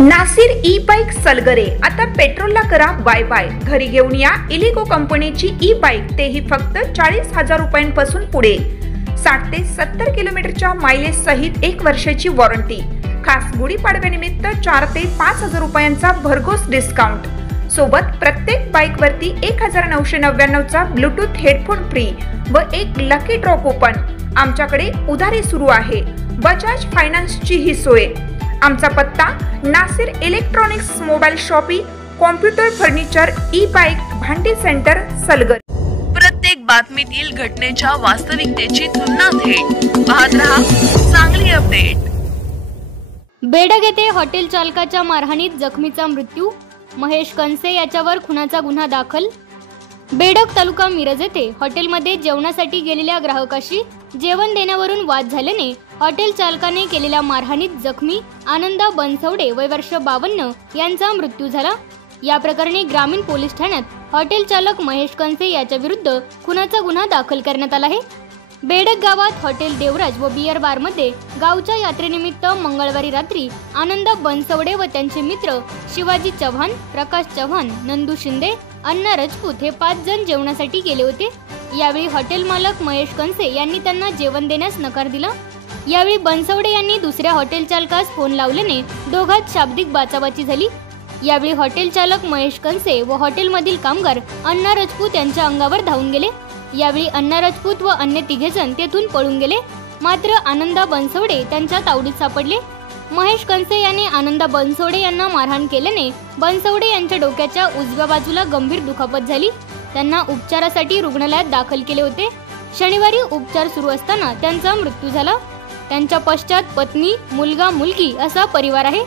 Nasir e bike Salgare, आता पेट्रोलला करा bye bye. घरी घेऊन या इलिगो कंपनीची ई बाईक, तेही फक्त 40,000 रुपयांपासून पुढे। 60 ते 70 किलोमीटरच्या मायलेज सहित 1 वर्षाची वॉरंटी। खास गुढीपाडव्यानिमित्त 4 ते 5,000 रुपयांचा भरघोस डिस्काउंट। सोबत प्रत्येक बाईक वरती 1999 चा ब्लूटूथ हेडफोन फ्री व एक लकी ड्रॉ कूपन। आमच्याकडे उधारी सुरू आहे। बजाज फायनान्सची ही सोय। आमचा पत्ता Nasir electronics mobile shoppe, computer furniture, e bike, भांडी सेंटर, सलगर। प्रत्येक बातमीतील घटनेच्या वास्तविकतेची तुलना थेट पाहत रहा चांगली अपडेट। बेडग येथे हॉटेल चालकाच्या मारहाणीत जखमीचा मृत्यू, महेश कनसे याच्यावर खुनाचा गुन्हा दाखल। बेडग तालुका मिरज येथे हॉटेलमध्ये जेवणासाठी गेलेल्या ग्राहकाशी जेवण देण्यावरून वाद झाल्याने हॉटेल चालकाने केलेल्या मारहाणीत जखमी आनंदा बनसवडे वय वर्ष 52 यांचा मृत्यू झाला। या प्रकरणी ग्रामीण पोलीस ठाण्यात हॉटेल चालक महेश कनसे याच्या विरुद्ध खुनाचा गुन्हा दाखल करण्यात आला आहे। बेडग गावात हॉटेल देवराज व बियर बार मध्ये गावच्या यात्रेनिमित्त मंगळवारी रात्री आनंदा बनसवडे व त्यांचे मित्र शिवाजी चव्हाण, प्रकाश चव्हाण, नंदू शिंदे, अण्णा राजपूत हे 5 जण जेवणासाठी गेले होते। यावेळी हॉटेल मालक महेश कनसे यांनी त्यांना जेवण देण्यास नकार दिला। यावेळी बनसवडे यांनी दुसऱ्या हॉटेल चालकास फोन लावल्याने दोघात शाब्दिक बाचाबाची झाली। यावेळी हॉटेल चालक महेश कनसे व हॉटेलमधील कामगार अण्णा राजपूत यांच्या अंगावर धावून गेले। यावेळी अण्णा राजपूत व अन्य 3 जण तेथून पळून गेले, मात्र आनंदा बनसवडे त्यांच्या तावडीत सापडले। महेश कनसे यांनी आनंदा बनसवडे यांना मारहाण केल्याने बनसवडे यांच्या डोक्याच्या उजव्या बाजूला गंभीर दुखापत झाली। त्यांना उपचारासाठी रुग्णालयात दाखल केले होते। शनिवारी उपचार सुरू असताना त्यांचा मृत्यू झाला। त्यांच्या पश्चात पत्नी, मुलगा, मुलगी असा परिवार आहे।